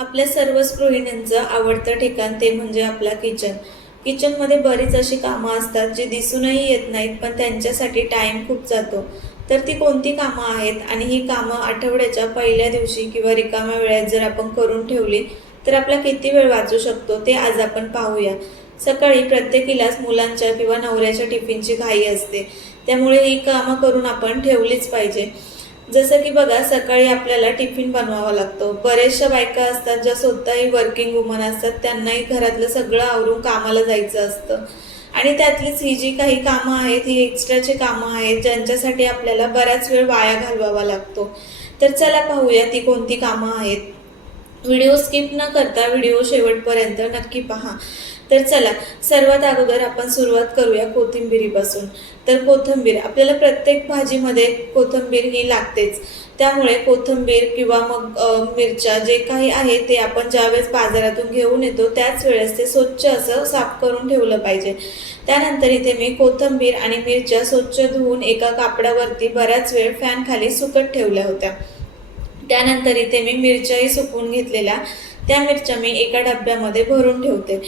आपल्या सर्वच गृहिणींचं आवडतं ठिकाण ते म्हणजे आपला किचन किचनमध्ये बरीच अशी कामं असतात जी दिसूनही येत नाहीत पण त्यांच्यासाठी टाईम खूप जातो. तर ती कोणती कामं आहेत? आणि ही कामं आठवड्याच्या पहिल्या दिवशी किंवा रिकाम्या वेळेत जर आपण करून ठेवली तर आपला किती वेळ वाचू शकतो ते आज आपण पाहूया. सकाळी प्रत्येकीलाच मुलांच्या किंवा नवऱ्याच्या टिफिनची घाई असते. त्यामुळे ही कामं करून आपण ठेवलीच पाहिजे. जसं की बघा सकाळी आपल्याला टिफिन बनवावा लागतो. बऱ्याचशा बायका असतात ज्या स्वतःही वर्किंग वुमन असतात. त्यांनाही घरातलं सगळं आवरून कामाला जायचं असतं. आणि त्यातलीच ही जी काही कामं आहेत ही एक्स्ट्राची कामं आहेत ज्यांच्यासाठी आपल्याला बराच वेळ वाया घालवावा लागतो. तर चला पाहूया ती कोणती कामं आहेत. व्हिडिओ स्किप न करता व्हिडिओ शेवटपर्यंत नक्की पहा. तर चला सर्वात अगोदर आपण सुरुवात करूया कोथिंबिरीपासून. तर कोथिंबीर आपल्याला प्रत्येक भाजीमध्ये कोथिंबीर ही लागतेच. त्यामुळे कोथिंबीर किंवा मग मिरच्या जे काही आहे ते आपण ज्यावेळेस बाजारातून घेऊन येतो त्याच वेळेस ते स्वच्छ असं साफ करून ठेवलं पाहिजे. त्यानंतर इथे मी कोथिंबीर आणि मिरच्या स्वच्छ धुवून एका कापडावरती बऱ्याच वेळ फॅनखाली सुकत ठेवल्या होत्या. त्यानंतर इथे मी मिरच्याही सुकवून घेतलेल्या. त्या मिरच्या मी एका डब्यामध्ये भरून ठेवते.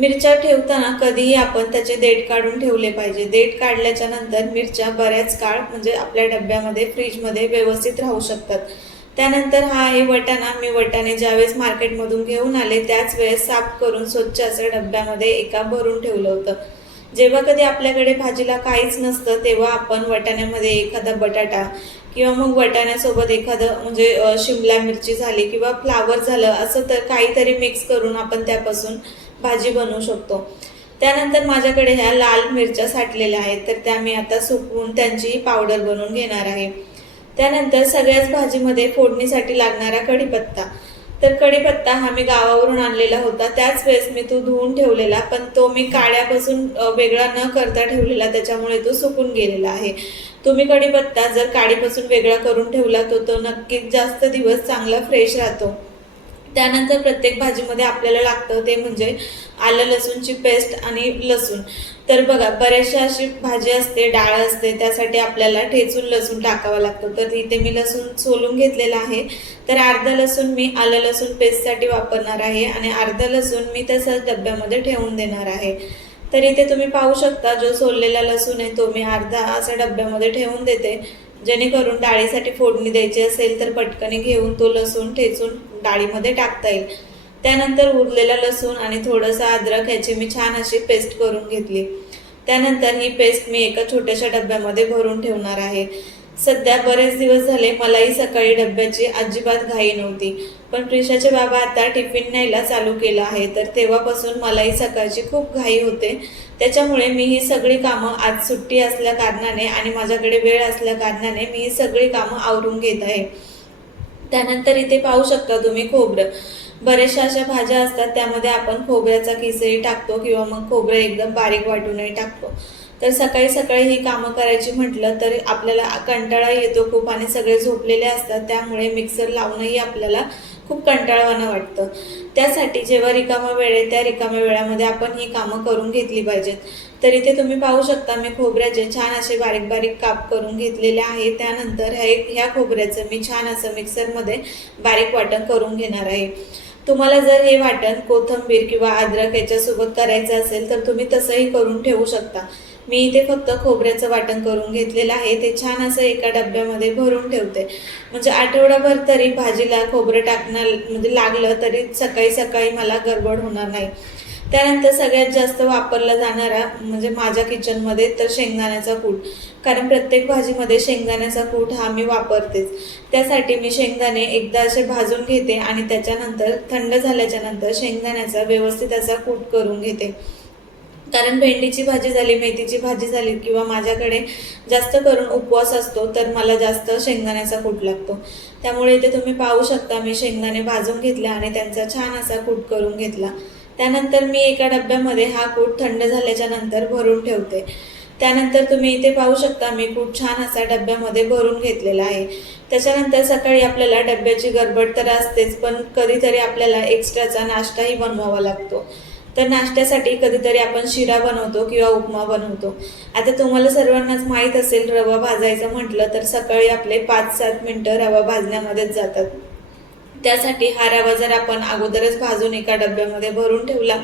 मिरच्या ठेवताना कधीही आपण त्याचे देठ काढून ठेवले पाहिजे. देठ काढल्याच्या नंतर मिरच्या बऱ्याच काळ म्हणजे आपल्या डब्यामध्ये फ्रीजमध्ये व्यवस्थित राहू शकतात. त्यानंतर हा आहे वटाणा. मी वटाणे ज्यावेळेस मार्केटमधून घेऊन आले त्याच वेळेस साफ करून स्वच्छ असं डब्यामध्ये एका भरून ठेवलं होतं. जेव्हा कधी आपल्याकडे भाजीला काहीच नसतं तेव्हा आपण वटाण्यामध्ये एखादा बटाटा किंवा मग वटाण्यासोबत एखादं म्हणजे शिमला मिरची झाली किंवा फ्लावर झालं असं तर काहीतरी मिक्स करून आपण त्यापासून भाजी बनवू शकतो. त्यानंतर माझ्याकडे ह्या लाल मिरच्या साठलेल्या आहेत तर त्या मी आता सुकवून त्यांची पावडर बनवून घेणार आहे. त्यानंतर सगळ्याच भाजीमध्ये फोडणीसाठी लागणारा कढीपत्ता. तर कढीपत्ता हा मी गावावरून आणलेला होता. त्याच वेळेस मी तो धुवून ठेवलेला पण तो मी काड्यापासून वेगळा न करता ठेवलेला त्याच्यामुळे तो सुकून गेलेला आहे. तुम्ही कढीपत्ता जर काडीपासून वेगळा करून ठेवला तो तो नक्कीच जास्त दिवस चांगला फ्रेश राहतो. त्यानंतर प्रत्येक भाजीमध्ये आपल्याला लागतं ते म्हणजे आलं लसूणची पेस्ट आणि लसूण. तर बघा बऱ्याचशा अशी भाजी असते डाळ असते त्यासाठी आपल्याला ठेचून लसूण टाकावं लागतं. तर इथे मी लसूण सोलून घेतलेला आहे. तर अर्धा लसूण मी आलं लसूण पेस्टसाठी वापरणार आहे आणि अर्धा लसूण मी तसंच डब्यामध्ये ठेवून देणार आहे. तर इथे तुम्ही पाहू शकता जो सोललेला लसूण आहे तो मी अर्धा असा डब्यामध्ये ठेवून देते. जेणेकरून डाळीसाठी फोडणी द्यायची असेल तर पटकने घेऊन तो लसूण ठेचून डाळीमध्ये टाकता येईल. त्यानंतर उरलेला लसूण आणि थोडंसं अद्रक ह्याची मी छान अशी पेस्ट करून घेतली. त्यानंतर ही पेस्ट मी एका छोट्याशा डब्यामध्ये भरून ठेवणार आहे. सध्या बरेच दिवस झाले मलाही सकाळी डब्याची अजिबात घाई नव्हती. पण प्रिशाचे बाबा आता टिफिन न्यायला चालू केलं आहे. तर तेव्हापासून मलाही सकाळची खूप घाई होते. त्याच्यामुळे मी ही सगळी कामं आज सुट्टी असल्या कारणाने आणि माझ्याकडे वेळ असल्या कारणाने मी ही सगळी कामं आवरून घेत आहे. त्यानंतर इथे पाहू शकता तुम्ही खोबरं. बऱ्याचशा अशा भाज्या असतात त्यामध्ये आपण खोबऱ्याचा किसही टाकतो किंवा मग खोबरं एकदम बारीक वाटूनही टाकतो. तर सकाळी सकाळी ही कामं करायची म्हटलं तर आपल्याला कंटाळा येतो खूप आणि सगळे झोपलेले असतात त्यामुळे मिक्सर लावूनही आपल्याला खूप कंटाळवाणं वाटतं. त्यासाठी जेव्हा रिकामा वेळ आहे त्या रिकाम्या वेळामध्ये आपण ही कामं करून घेतली पाहिजेत. तर इथे तुम्ही पाहू शकता मी खोबऱ्याचे छान असे बारीक बारीक काप करून घेतलेले आहे. त्यानंतर ह्या ह्या खोबऱ्याचं मी छान असं मिक्सरमध्ये बारीक वाटण करून घेणार आहे. तुम्हाला जर हे वाटण कोथंबीर किंवा अद्रक याच्यासोबत करायचं असेल तर तुम्ही तसंही करून ठेवू शकता. मी इथे फक्त खोबऱ्याचं वाटण करून घेतलेलं आहे. ते छान असं एका डब्यामध्ये भरून ठेवते. म्हणजे आठवडाभर तरी भाजीला खोबरं टाकणार म्हणजे लागलं तरी सकाळी सकाळी मला गडबड होणार नाही. त्यानंतर सगळ्यात जास्त वापरला जाणारा म्हणजे माझ्या किचनमध्ये तर शेंगदाण्याचा कूट. कारण प्रत्येक भाजीमध्ये शेंगदाण्याचा कूट हा मी वापरतेच. त्यासाठी मी शेंगदाणे एकदा असे भाजून घेते आणि त्याच्यानंतर थंड झाल्याच्यानंतर शेंगदाण्याचा व्यवस्थित असा कूट करून घेते. कारण भेंडीची भाजी झाली मेथीची भाजी झाली किंवा माझ्याकडे जास्त करून उपवास असतो तर मला जास्त शेंगदाण्याचा कूट लागतो. त्यामुळे इथे तुम्ही पाहू शकता मी शेंगदाणे भाजून घेतले आणि त्यांचा छान असा कूट करून घेतला. त्यानंतर मी एका डब्यामध्ये हा कूट थंड झाल्याच्यानंतर भरून ठेवते. त्यानंतर तुम्ही इथे पाहू शकता मी कूट छान असा डब्यामध्ये भरून घेतलेला आहे. त्याच्यानंतर सकाळी आपल्याला डब्याची गडबड तर असतेच पण कधीतरी आपल्याला एक्स्ट्राचा नाश्ताही बनवावा लागतो. तर नाश्त्यासाठी कधीतरी आपण शिरा बनवतो किंवा उपमा बनवतो. आता तुम्हाला सर्वांनाच माहीत असेल रवा भाजायचं म्हटलं तर सकाळी आपले पाच सात मिनटं रवा भाजण्यामध्येच जातात. त्यासाठी हा रवा जर आपण अगोदरच भाजून एका डब्यामध्ये भरून ठेवला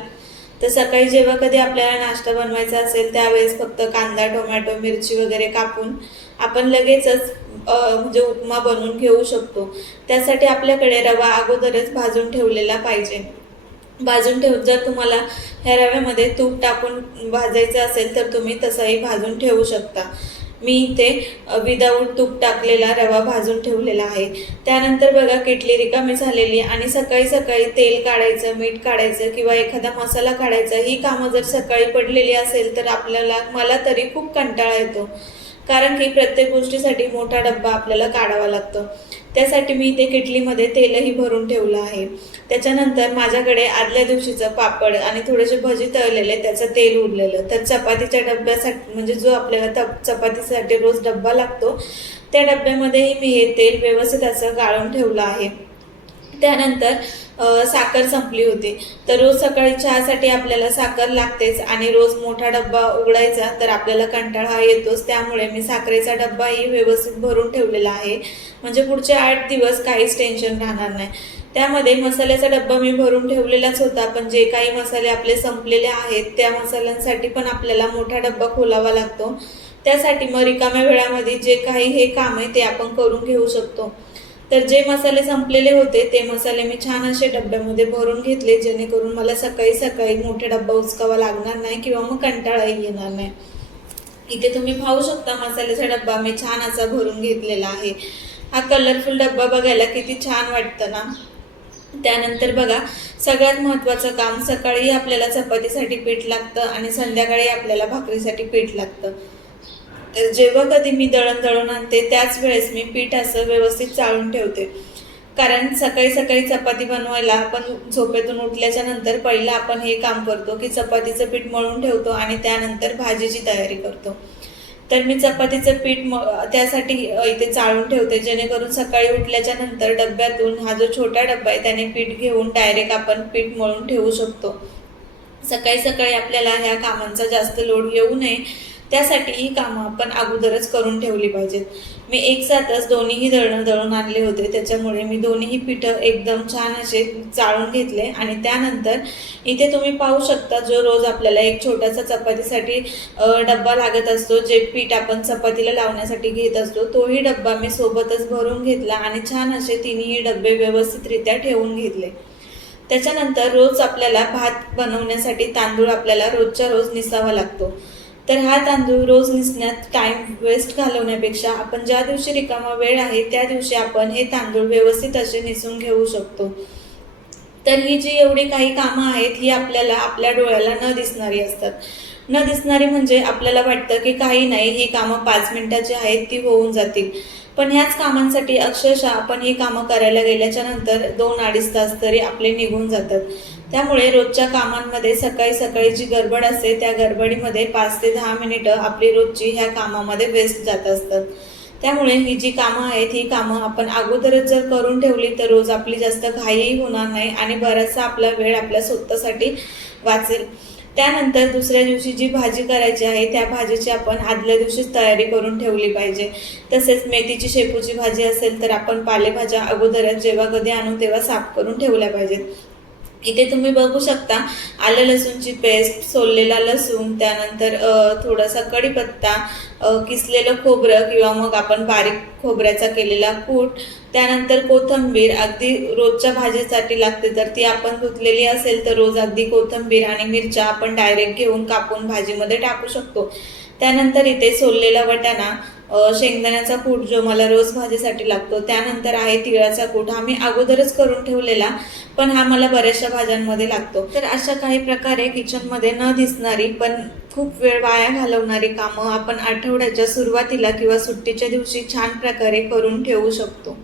तर सकाळी जेव्हा कधी आपल्याला नाश्ता बनवायचा असेल त्यावेळेस फक्त कांदा टोमॅटो मिरची वगैरे कापून आपण लगेचच म्हणजे उपमा बनवून घेऊ शकतो. त्यासाठी आपल्याकडे रवा अगोदरच भाजून ठेवलेला पाहिजे. भाजून ठेव जर तुम्हाला ह्या रव्यामध्ये तूप टाकून भाजायचं असेल तर तुम्ही तसंही भाजून ठेवू शकता. मी इथे विदाऊट तूप टाकलेला रवा भाजून ठेवलेला आहे. त्यानंतर बघा किटली रिकामी झालेली आणि सकाळी सकाळी तेल काढायचं मीठ काढायचं किंवा एखादा मसाला काढायचा ही कामं जर सकाळी पडलेली असेल तर आपल्याला मला तरी खूप कंटाळा येतो. कारण की प्रत्येक गोष्टीसाठी मोठा डब्बा आपल्याला काढावा लागतो. त्यासाठी मी इथे किटलीमध्ये तेलही भरून ठेवलं आहे. त्याच्यानंतर माझ्याकडे आदल्या दिवशीचं पापड आणि थोडेसे भजी तळलेले त्याचं तेल उरलेलं. तर चपातीच्या डब्यासाठी म्हणजे जो आपल्याला तप चपातीसाठी रोज डब्बा लागतो त्या डब्यामध्येही मी हे तेल व्यवस्थित असं गाळून ठेवलं आहे. त्यानंतर साखर संपली होती. तर रोज सकाळी चहासाठी आपल्याला साखर लागतेच आणि रोज मोठा डब्बा उघडायचा तर आपल्याला कंटाळा हा येतोच. त्यामुळे मी साखरेचा डब्बाही व्यवस्थित भरून ठेवलेला आहे. म्हणजे पुढचे आठ दिवस काहीच टेन्शन राहणार नाही. त्यामध्ये मसाल्याचा डब्बा मी भरून ठेवलेलाच होता पण जे काही मसाले आपले संपलेले आहेत त्या मसाल्यांसाठी पण आपल्याला मोठा डब्बा खोलावा लागतो. त्यासाठी मग रिकाम्या वेळामध्ये जे काही हे काम आहे ते आपण करून घेऊ शकतो. तर जे मसाले संपलेले होते ते मसाले मी छान असे डब्यामध्ये भरून घेतले जेणेकरून मला सकाळी सकाळी मोठा डब्बा उचकावा लागणार नाही किंवा मग कंटाळाही येणार नाही. इथे तुम्ही पाहू शकता मसाल्याचा डब्बा मी छान असा भरून घेतलेला आहे. हा कलरफुल डब्बा बघायला किती छान वाटतं ना? त्यानंतर बघा सगळ्यात महत्त्वाचं काम सकाळी आपल्याला चपातीसाठी पीठ लागतं आणि संध्याकाळी आपल्याला भाकरीसाठी पीठ लागतं. तर जेव्हा कधी मी दळण दळून आणते त्याच वेळेस मी पीठ असं व्यवस्थित चाळून ठेवते. कारण सकाळी सकाळी चपाती बनवायला आपण झोपेतून उठल्याच्या नंतर पहिलं आपण हे काम करतो की चपातीचं पीठ मळून ठेवतो आणि त्यानंतर भाजीची तयारी करतो. तर मी चपातीचं पीठ म त्यासाठी इथे चाळून ठेवते. जेणेकरून सकाळी उठल्याच्या नंतर डब्यातून हा जो छोटा डब्बा आहे त्याने पीठ घेऊन डायरेक्ट आपण पीठ मळून ठेवू शकतो. सकाळी सकाळी आपल्याला ह्या कामांचा जास्त लोड येऊ नये. त्यासाठी ही कामं आपण अगोदरच करून ठेवली पाहिजेत. मी एक साथच दोन्हीही दळणं दळून आणले होते. त्याच्यामुळे मी दोन्हीही पिठं एकदम छान असे चाळून घेतले आणि त्यानंतर इथे तुम्ही पाहू शकता जो रोज आपल्याला एक छोटासा चपातीसाठी डब्बा लागत असतो जे पीठ आपण चपातीला लावण्यासाठी घेत असतो तोही डब्बा मी सोबतच भरून घेतला आणि छान असे तिन्ही डब्बे व्यवस्थितरित्या ठेवून घेतले. त्याच्यानंतर रोज आपल्याला भात बनवण्यासाठी तांदूळ आपल्याला रोजच्या रोज निसावा लागतो. तर हा तांदूळ रोज निसण्यात टाइम वेस्ट घालवण्यापेक्षा आपण ज्या दिवशी रिकामा वेळ आहे त्या दिवशी आपण हे तांदूळ व्यवस्थित असे निसून घेऊ शकतो. तर ही जी एवढी काही कामं आहेत ही आपल्याला आपल्या डोळ्याला न दिसणारी असतात. न दिसणारी म्हणजे आपल्याला वाटतं की काही नाही ही कामं पाच मिनिटाची आहेत ती होऊन जातील. पण ह्याच कामांसाठी अक्षरशः आपण ही कामं करायला गेल्याच्यानंतर दोन अडीच तास तरी आपले निघून जातात. त्यामुळे रोजच्या कामांमध्ये सकाळी सकाळी जी गडबड असते त्या गडबडीमध्ये पाच ते दहा मिनिटं आपली रोजची ह्या कामामध्ये वेस्ट जात असतात. त्यामुळे ही जी कामं आहेत ही कामं आपण अगोदरच जर करून ठेवली तर रोज आपली जास्त घाईही होणार नाही आणि बराचसा आपला वेळ आपल्या स्वतःसाठी वाचेल. त्यानंतर दुसऱ्या दिवशी जी भाजी करायची आहे त्या भाजीची आपण आदल्या दिवशीच तयारी करून ठेवली पाहिजे. तसेच मेथीची शेपूची भाजी असेल तर आपण पालेभाज्या अगोदरच जेव्हा कधी आणू तेव्हा साफ करून ठेवल्या पाहिजेत. इथे तुम्ही बघू शकता आलं लसूणची पेस्ट सोललेला लसूण त्यानंतर थोडासा कढीपत्ता किसलेलं खोबरं किंवा मग आपण बारीक खोबऱ्याचा केलेला कूट त्यानंतर कोथंबीर अगदी रोजच्या भाजीसाठी लागते तर ती आपण धुतलेली असेल तर रोज अगदी कोथंबीर आणि मिरच्या आपण डायरेक्ट घेऊन कापून भाजीमध्ये टाकू शकतो. त्यानंतर इथे सोललेला वटाणा शेंगदाण्याचा कूट जो मला रोज भाजीसाठी लागतो त्यानंतर आहे तिळाचा कूट. हा मी अगोदरच करून ठेवलेला पण हा मला बऱ्याचशा भाज्यांमध्ये लागतो. तर अशा काही प्रकारे किचनमध्ये न दिसणारी पण खूप वेळ वाया घालवणारी कामं आपण आठवड्याच्या सुरुवातीला किंवा सुट्टीच्या दिवशी छान प्रकारे करून ठेवू शकतो.